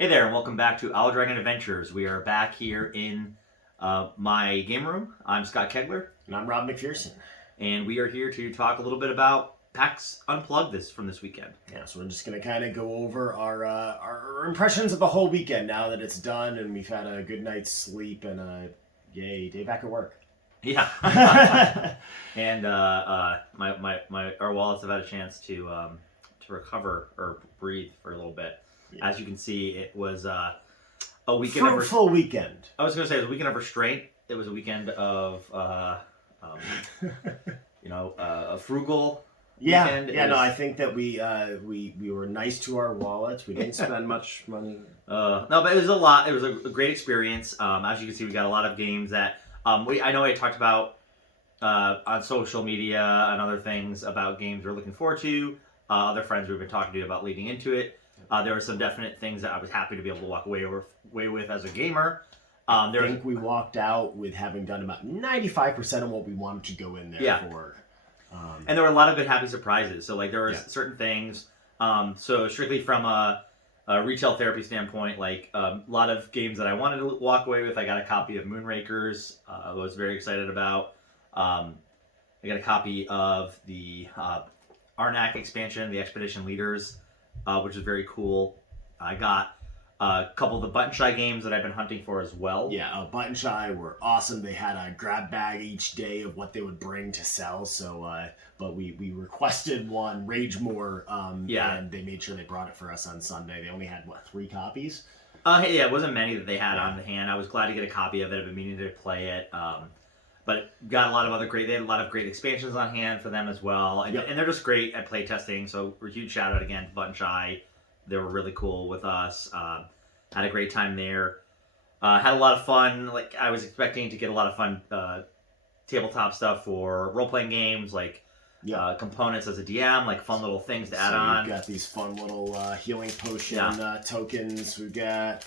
Hey there, and welcome back to Owl Dragon Adventures. We are back here in my game room. I'm Scott Kegler, And I'm Rob McPherson. and we are here to talk a little bit about Pax Unplugged from this weekend. Yeah, so we're just going to kind of go over our impressions of the whole weekend now that it's done and we've had a good night's sleep and yay, day back at work. Yeah, and our wallets have had a chance to recover or breathe for a little bit. Yeah. As you can see, it was a weekend fruitful weekend. I was going to say it was a weekend of restraint. It was a weekend of a frugal. Yeah, weekend. Yeah. No, I think that we were nice to our wallets. We didn't spend much money. No, but it was a lot. It was a great experience. As you can see, we got a lot of games that I know I talked about on social media and other things about games we're looking forward to. Other friends we've been talking to about leading into it. There were some definite things that I was happy to be able to walk away with as a gamer. I think we walked out with having done about 95% of what we wanted to go in there for. And there were a lot of good, happy surprises. So, there were certain things. So, strictly from a retail therapy standpoint, a lot of games that I wanted to walk away with. I got a copy of Moonrakers. I was very excited about. I got a copy of the Arnak expansion, the Expedition Leaders, which is very cool. I got a couple of the Button Shy games that I've been hunting for as well. Yeah, Button Shy were awesome. They had a grab bag each day of what they would bring to sell. So, but we requested one, Rage More, and they made sure they brought it for us on Sunday. They only had, 3 copies? Yeah, it wasn't many that they had on the hand. I was glad to get a copy of it. I've been meaning to play it. But got a lot of they had a lot of great expansions on hand for them as well. And, and they're just great at play testing. So a huge shout out again to Button Shy. They were really cool with us. Had a great time there. Had a lot of fun. I was expecting to get a lot of fun tabletop stuff for role-playing games, components as a DM, fun little things to add on. We've got these fun little healing potion tokens. We've got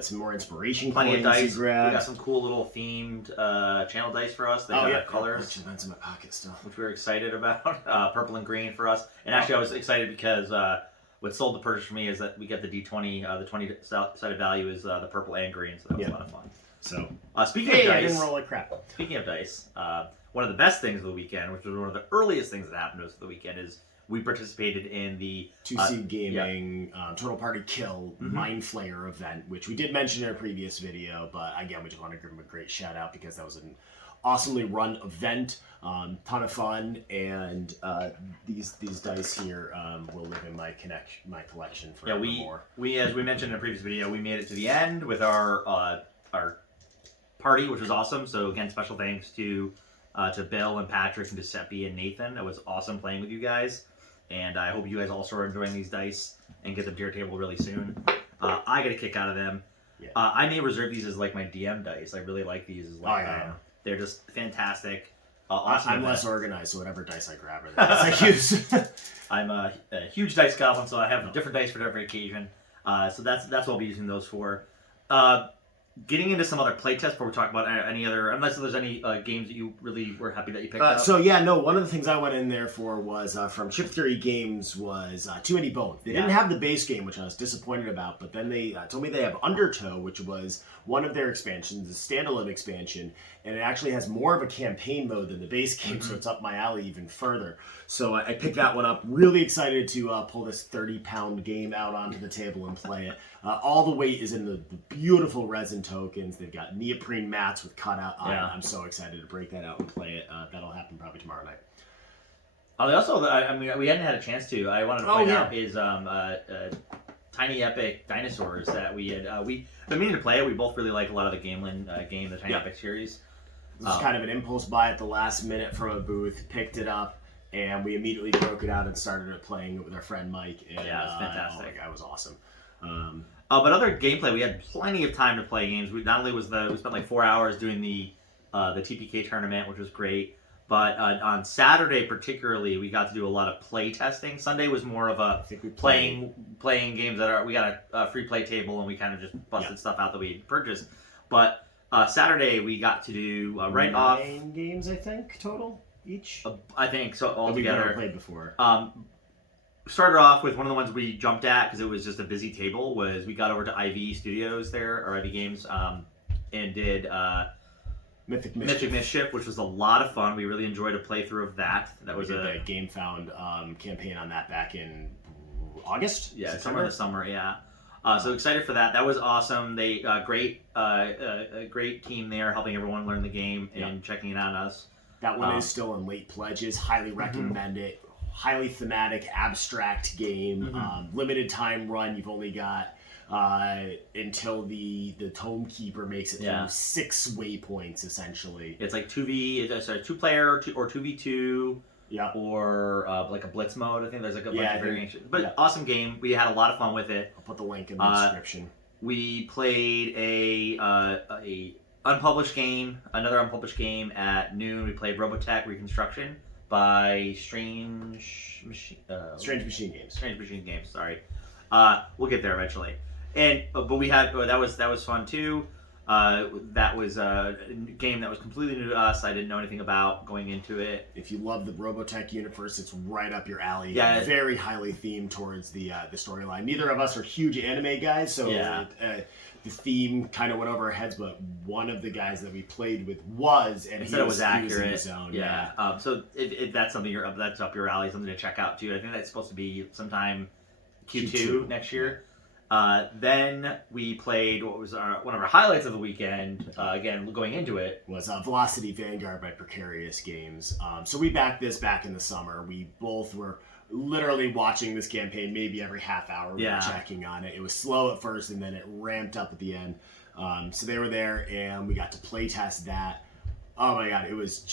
some more inspiration Plenty coins of dice. to grab. We got some cool little themed channel dice for us. They got colors. That's in my pocket still. Which we were excited about. Purple and green for us. And actually I was excited because what sold the purchase for me is that we get the D20, the 20-sided value is the purple and green, so that was a lot of fun. So, speaking of dice, I didn't roll like crap. Speaking of dice, one of the best things of the weekend, which was one of the earliest things that happened to us of the weekend, is we participated in the 2C Gaming Total Party Kill Mind Flayer event, which we did mention in a previous video, but again, we just want to give them a great shout out because that was an awesomely run event, ton of fun, and these dice here will live in my collection forevermore. We as we mentioned in a previous video, we made it to the end with our party, which was awesome. So again, special thanks to Bill and Patrick and Giuseppe and Nathan. It was awesome playing with you guys, and I hope you guys also are enjoying these dice and get them to your table really soon. I get a kick out of them. Yeah. I may reserve these as my DM dice. I really like these as they're just fantastic. Awesome. I'm less organized, so whatever dice I grab are the dice I use. I'm a huge dice goblin, so I have different dice for every occasion. So that's what I'll be using those for. Getting into some other playtests before we talk about any other, unless there's any games that you really were happy that you picked up. One of the things I went in there for was from Chip Theory Games was Too Many Bones. They didn't have the base game, which I was disappointed about, but then they told me they have Undertow, which was one of their expansions, a standalone expansion, and it actually has more of a campaign mode than the base game, so it's up my alley even further. So I picked that one up. Really excited to pull this 30-pound game out onto the table and play it. All the weight is in the beautiful resin tokens. They've got neoprene mats with cutout. I'm so excited to break that out and play it. That'll happen probably tomorrow night. We hadn't had a chance to. I wanted to point out is Tiny Epic Dinosaurs that we had. We've been meaning to play it. We both really like a lot of the Gamelin game, the Tiny Epic series. This was kind of an impulse buy at the last minute from a booth. Picked it up, and we immediately broke it out and started playing it with our friend Mike. And, it was fantastic. It was awesome. But other gameplay, we had plenty of time to play games. We spent 4 hours doing the TPK tournament, which was great. But on Saturday particularly, we got to do a lot of play testing. Sunday was more of a playing games we got a free play table and we kind of just busted stuff out that we had purchased. But Saturday we got to do off 9 games, I think, total each. I think so altogether. We've never played before. started off with one of the ones we jumped at because it was just a busy table. Was we got over to IV Studios there or IV Games, and did Mythic Mischief, which was a lot of fun. We really enjoyed a playthrough of that. That was a Game Found campaign on that back in August. Yeah, somewhere in the summer. Yeah. So excited for that. That was awesome. They a great team there, helping everyone learn the game and checking it out on us. That one is still in late pledges. Highly recommend it. Highly thematic, abstract game. Limited time run. You've only got until the Tome Keeper makes it through 6 waypoints essentially. It's like 2 player or 2v2. Yeah. Or like a blitz mode. I think there's like a bunch of variations. But awesome game. We had a lot of fun with it. I'll put the link in the description. We played a unpublished game, another unpublished game at noon. We played Robotech Reconstruction by Strange Machine Games. Strange Machine Games. Sorry. We'll get there eventually. And but we had that was fun too. That was a game that was completely new to us. I didn't know anything about going into it. If you love the Robotech universe, it's right up your alley. Yeah, very highly themed towards the storyline. Neither of us are huge anime guys, so the theme kind of went over our heads. But one of the guys that we played with was, and he said it was accurate. He was in his zone. Yeah. So if that's something that's up your alley, something to check out too. I think that's supposed to be sometime Q2 next year. Then we played what was one of our highlights of the weekend. Again, going into it was Velocity Vanguard by Precarious Games. So we backed this back in the summer. We both were literally watching this campaign maybe every half hour. We were checking on it. It was slow at first, and then it ramped up at the end. So they were there, and we got to play test that. Oh my god, it was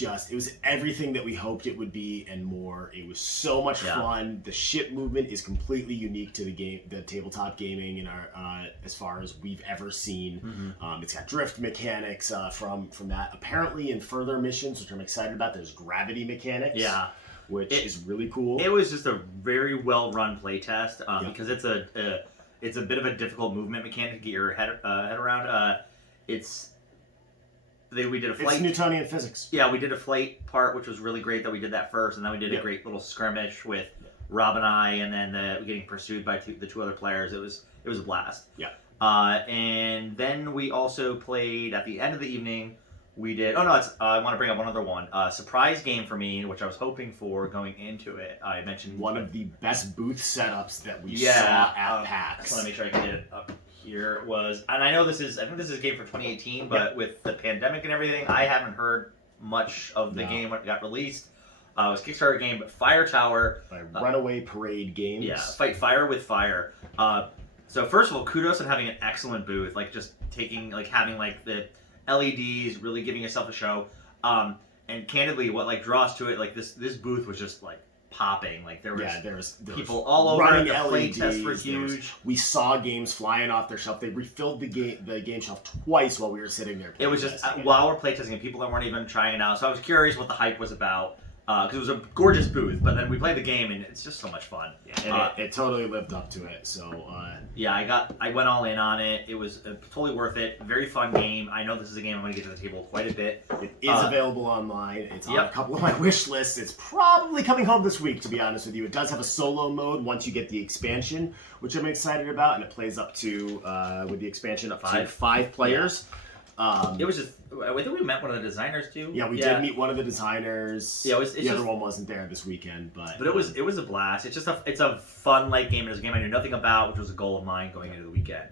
everything that we hoped it would be and more. It was so much fun. The ship movement is completely unique to the tabletop gaming in our as far as we've ever seen. It's got drift mechanics from that. Apparently in further missions, which I'm excited about, there's gravity mechanics. Yeah. Which is really cool. It was just a very well run playtest because it's a bit of a difficult movement mechanic to get your head around. We did a flight. It's Newtonian physics. Yeah, we did a flight part, which was really great that we did that first, and then we did a great little skirmish with Rob and I, and then getting pursued by the 2 other players. It was a blast. Yeah. And then we also played at the end of the evening. We did. Oh no, I want to bring up one other one. Surprise game for me, which I was hoping for going into it. I mentioned one of the best booth setups that we saw at PAX. I want to make sure I can get it up. Here was, and I know I think this is a game for 2018, but with the pandemic and everything, I haven't heard much of the game when it got released. It was a Kickstarter game, but Fire Tower. By Runaway Parade Games. Yeah, Fight Fire with Fire. So first of all, kudos on having an excellent booth, having the LEDs, really giving yourself a show. And candidly, what draws to it, this booth was just popping. There was people all over. Running the LEDs. Playtests were huge. We saw games flying off their shelf. They refilled the game shelf twice while we were sitting there. It was just while we're playtesting, and people that weren't even trying it out. So I was curious what the hype was about. Because it was a gorgeous booth, but then we played the game and it's just so much fun. Yeah, it totally lived up to it. So I went all in on it. It was totally worth it. Very fun game. I know this is a game I'm going to get to the table quite a bit. It is available online. It's on a couple of my wish lists. It's probably coming home this week, to be honest with you. It does have a solo mode once you get the expansion, which I'm excited about, and it plays up to with the expansion up to 5 players. It was just. I think we met one of the designers too. Yeah, we did meet one of the designers. Yeah, the other one wasn't there this weekend, but it was a blast. It's just a fun game. It was a game I knew nothing about, which was a goal of mine going into the weekend.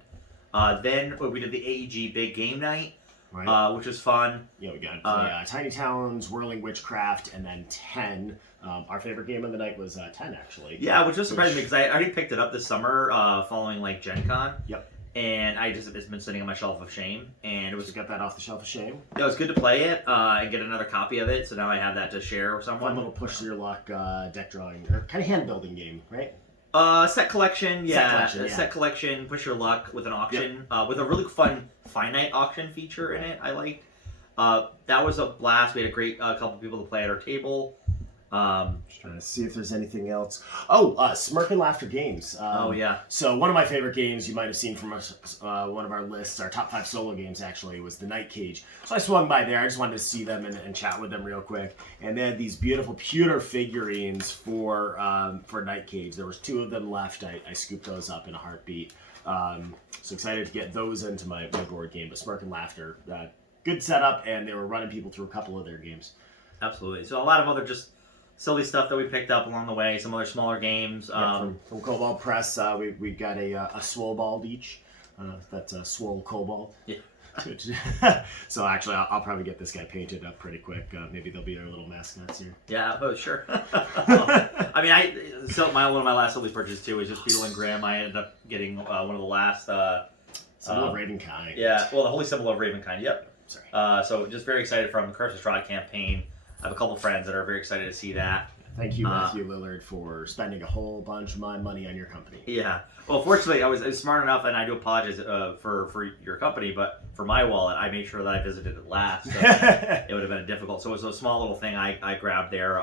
Then we did the AEG Big Game Night, which was fun. Yeah, we got Tiny Towns, Whirling Witchcraft, and then 10. Our favorite game of the night was 10, actually. Yeah, which was surprising me because I already picked it up this summer following Gen Con. Yep. And it's been sitting on my shelf of shame, and it was just got that off the shelf of shame. Yeah, it was good to play it and get another copy of it. So now I have that to share with someone. Fun little push to your luck deck drawing or kind of hand building game, right? Set collection, set collection. Push your luck with an auction with a really fun finite auction feature in it. I liked. That was a blast. We had a great couple people to play at our table. Just trying to see if there's anything else. Oh, Smirk and Laughter Games. Oh, yeah. So one of my favorite games you might have seen from us, one of our lists, our top 5 solo games actually, was the Night Cage. So I swung by there. I just wanted to see them and chat with them real quick. And they had these beautiful pewter figurines for Night Cage. There was 2 of them left. I scooped those up in a heartbeat. So excited to get those into my board game. But Smirk and Laughter, good setup, and they were running people through a couple of their games. Absolutely. So a lot of other just silly stuff that we picked up along the way, some other smaller games. From Cobalt Press, we got a Swole Ball each. That's a Swole Cobalt. Yeah. So actually, I'll probably get this guy painted up pretty quick. Maybe they'll be our little mascots here. Yeah, oh, sure. I mean, one of my last silly purchases too was just Beetle and Grimm. I ended up getting one of the last... Symbol of Ravenkind. Yeah, well, the Holy Symbol of Ravenkind, yep. Sorry. So just very excited from the Curse of Strahd campaign. I have a couple friends that are very excited to see that. Thank you, Matthew Lillard, for spending a whole bunch of my money on your company. Yeah. Well, fortunately, I was smart enough, and I do apologize for your company, but for my wallet, I made sure that I visited it last. So it would have been difficult. So it was a small little thing I grabbed there.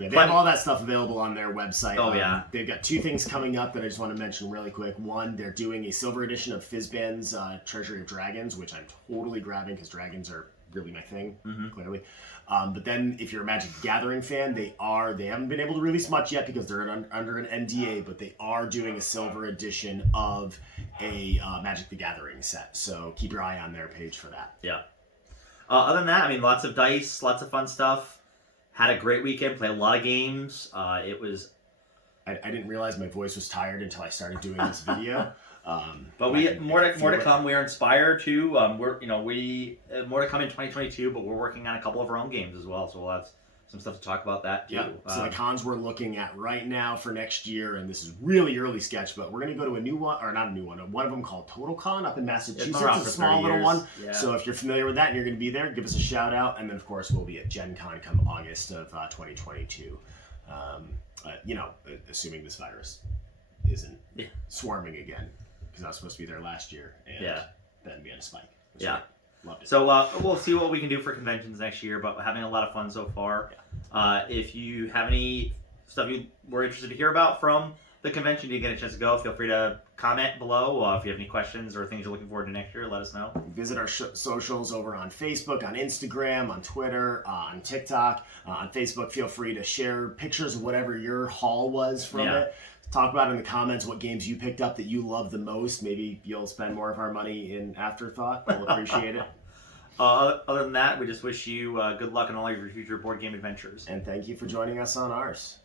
Yeah, they have all that stuff available on their website. Oh, yeah. They've got 2 things coming up that I just want to mention really quick. One, they're doing a silver edition of Fizban's Treasury of Dragons, which I'm totally grabbing because dragons are really my thing, clearly. But then, if you're a Magic the Gathering fan, they haven't been able to release much yet because they're under an NDA, but they are doing a silver edition of a Magic the Gathering set. So keep your eye on their page for that. Yeah. Other than that, I mean, lots of dice, lots of fun stuff. Had a great weekend, played a lot of games. It was... I didn't realize my voice was tired until I started doing this video. But we more to come. We are inspired to. More to come in 2022. But we're working on a couple of our own games as well. So we'll have some stuff to talk about that too. Yeah. So the cons we're looking at right now for next year, and this is really early sketch, but we're going to go to a new one, or not a new one. One of them called Total Con up in Massachusetts. It's a small little one. Yeah. So if you're familiar with that and you're going to be there, give us a shout out. And then of course we'll be at Gen Con come August of 2022. Assuming this virus isn't swarming again. Because I was supposed to be there last year, and then we had a spike. Yeah. Loved it. So we'll see what we can do for conventions next year, but having a lot of fun so far. Yeah. If you have any stuff you were interested to hear about from the convention, you get a chance to go, feel free to comment below. If you have any questions or things you're looking forward to next year, let us know. Visit our socials over on Facebook, on Instagram, on Twitter, on TikTok. On Facebook, feel free to share pictures of whatever your haul was from it. Talk about in the comments what games you picked up that you love the most. Maybe you'll spend more of our money in afterthought. We'll appreciate it. Other than that, we just wish you good luck on all of your future board game adventures. And thank you for joining us on ours.